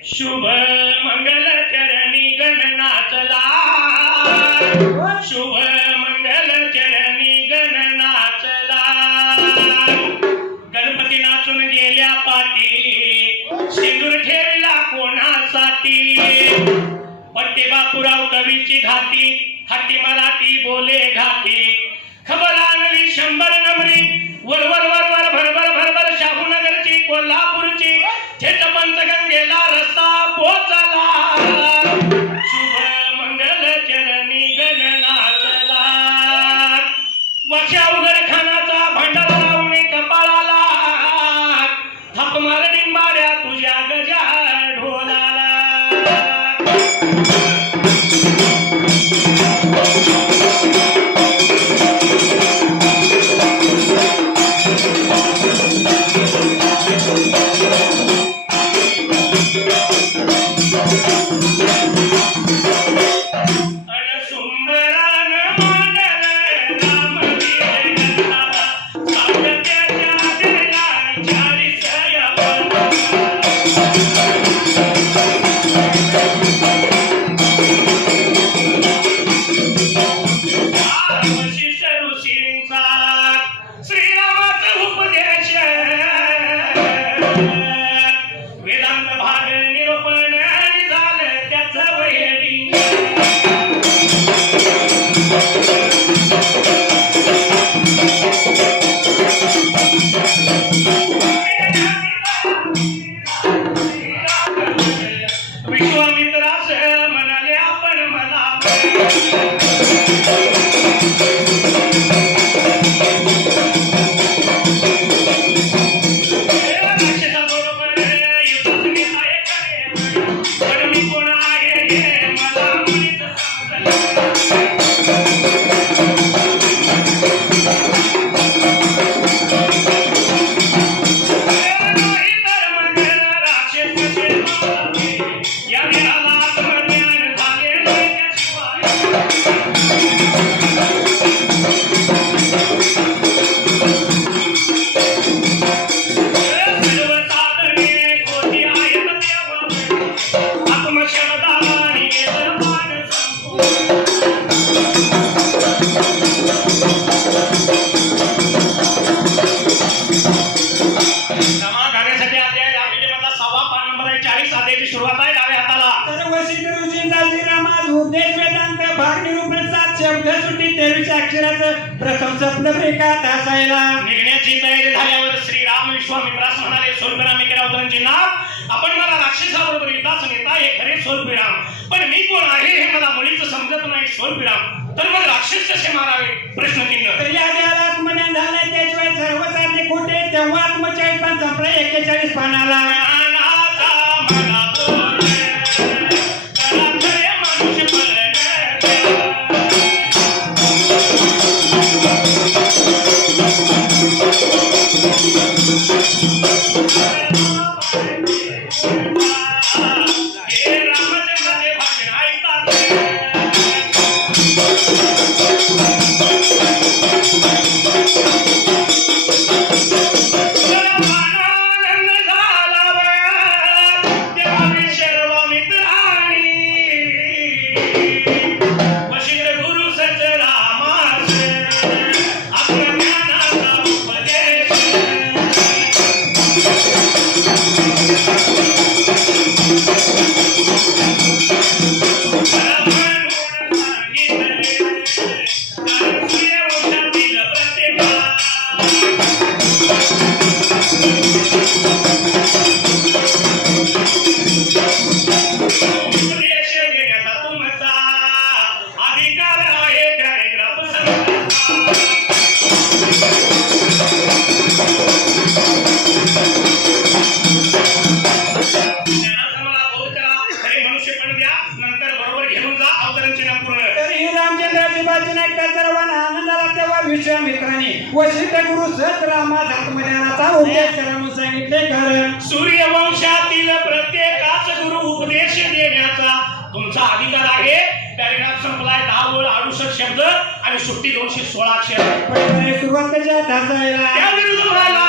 शुभ मंगल चरणी गणनाचला शुभ मंगल चरणी गणनाचला गणपती नाचून गेल्या पाठी सिंदूर ठेवला कोणासाठी? पट्टे बापूराव कवीची घाती हाती मराठी बोले घाती खबर आणली शंभर नंबरी वर वेदांत भाग निरूपण सात शब्द सुट्टी तेवीस अक्षराचं प्रथम सप्तम एकात असायला निघण्याची तयारी झाल्यावर श्रीराम विश्वामित्रास म्हणाले सोलपिराम राऊतांचे नाव. आपण मला राक्षसाबरोबर युद्धास नेता हे खरे सोलपिराम पण मी कोण आहे हे मला मुळीच समजत नाही सोलपिराम तर मग राक्षस कसे मारावे? प्रश्नचिन्ह. तर या देहाला आत्मज्ञान झालंय त्याशिवाय सर्व साधने खोटे तेव्हा आत्मचाळीस पान संपला एक्केचाळीस पानाला शब्द आणि सुट्टी दोनशे सोळा अक्षर सुरुवात कशा ठसायला त्या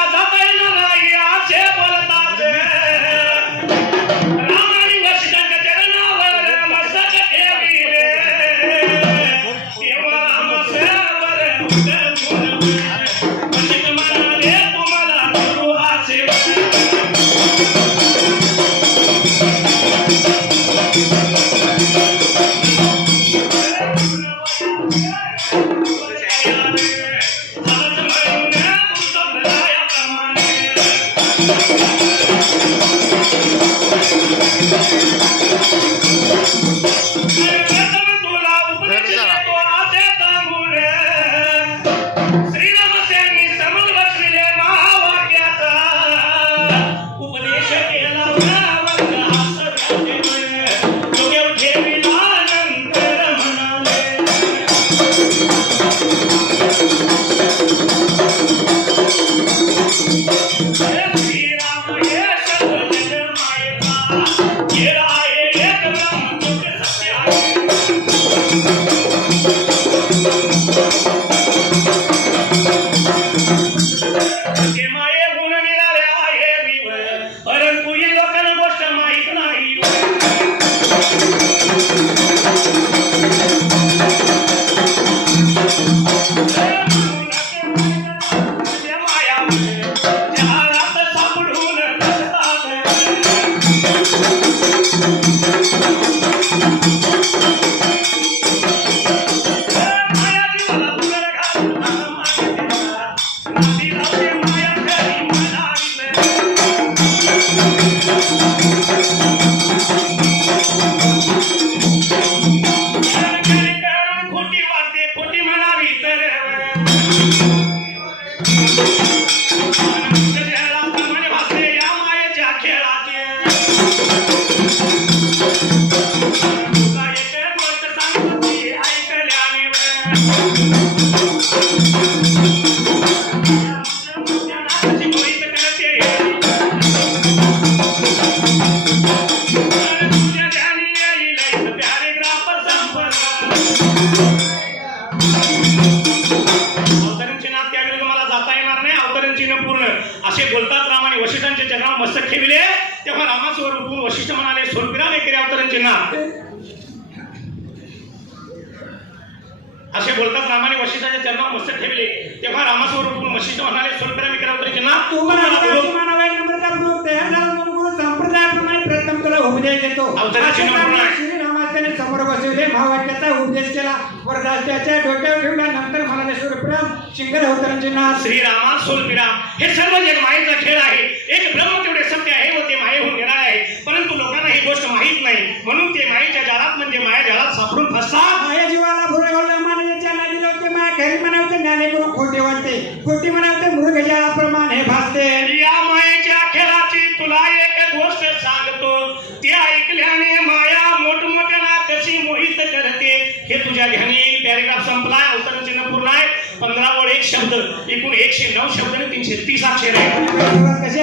तुझे असे बोलतात रामाने वशिष्ठाच्या चरणावर मस्त ठेवले. तेव्हा रामास्वरूपून वशिष्ठ म्हणाले सोनप्रेम विक्रमतरीचे ना तू समोर वरदास त्याच्या नंतर नाव श्रीरामा सोनपिराम हे सर्व जे मायेचा खेळ आहे. एक ब्रह्म तेवढे सत्य आहे व ते मायेहून Ești în nou și eu nu te încerc, ti s-a cerut. Că se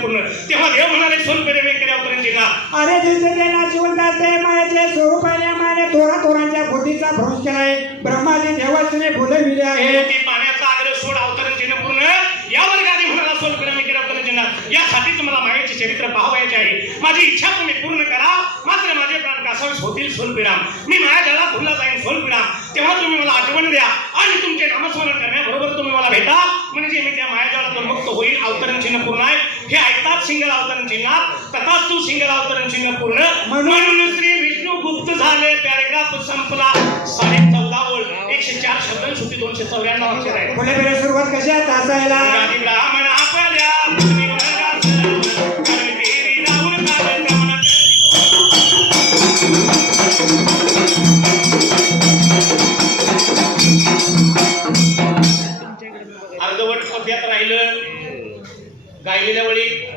पूर्ण. तेव्हा देव म्हणाले अवतरणचिन्हात अरे त्यांना जिवंत असते मायाचे स्वरूपाने माने थोरा थोरांच्या बुद्धीचा भ्रंश केलाय. ब्रह्माजी देवाचे बोलविले आहे. ते पाण्याचा आग्रह सोड अवतरण चिन्ह पूर्ण. यावर गादी म्हणाला सोल पिरामिड अवतरण चिन्ह यासाठीच मला मायाचे चरित्र पाहावयाचे आहे. माझी इच्छा तुम्ही पूर्ण करा. मात्र माझे प्राण कासावीस होतील सोलपिराम मी माया जला फुलला जाईन सोलपिराम तेव्हा तुम्ही मला आठवण द्या आणि तुमचे नामस्मरण करण्याबरोबर तुम्ही मला भेटा. म्हणजे मी त्या मायाजाळातून मुक्त होईल अवतरण चिन्ह पूर्ण आहे. हे ऐकतात सिंगल अवतरण चिन्हात तथाच तू सिंगल अवतरण चिन्ह पूर्ण. म्हणून श्री विष्णू गुप्त झाले. पॅरेग्राफ संपला. साडे चौदा ओळ. एकशे चार शब्द सुटी दोनशे चौऱ्याण्णव अक्षर आहे पुढे सुरुवात कशी तासायला.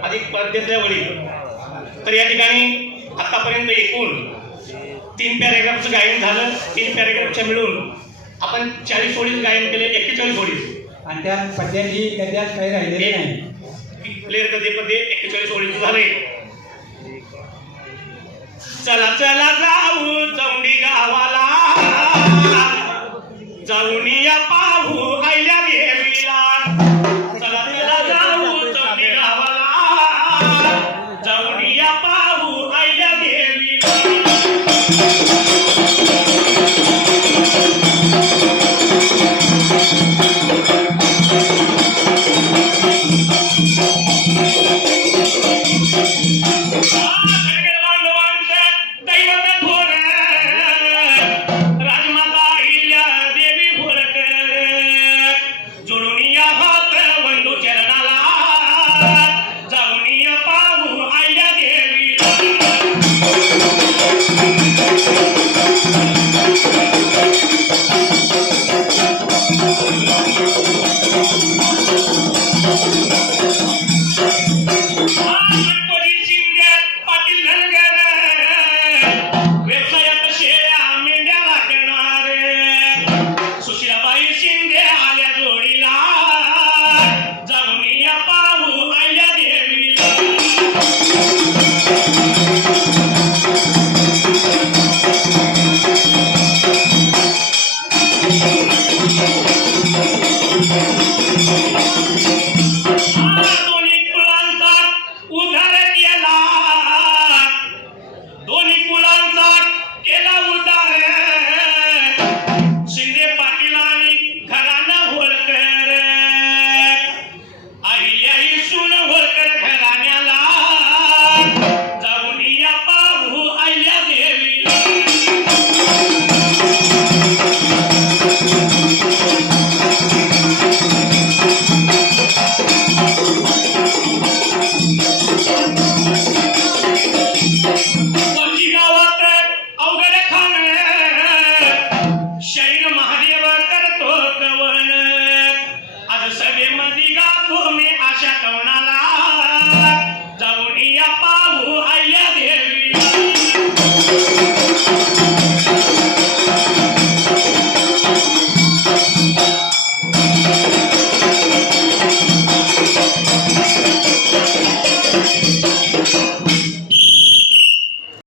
अधिक प्राध्यातल्या वडील तर या ठिकाणी आतापर्यंत एकूण तीन पॅरेग्राफचं गायन झालं. तीन पॅरेग्राफच्या मिळून आपण चाळीस ओळीच गायन केले एक्केचाळीस ओळीस आणि त्या पद्याची त्याच्यात काही राहिले नाही. क्लिअर कधी पदे एक्केचाळीस ओळीच झाले चला चला जाऊ चौंडी गावाला. जाऊन या पाहू आयल्या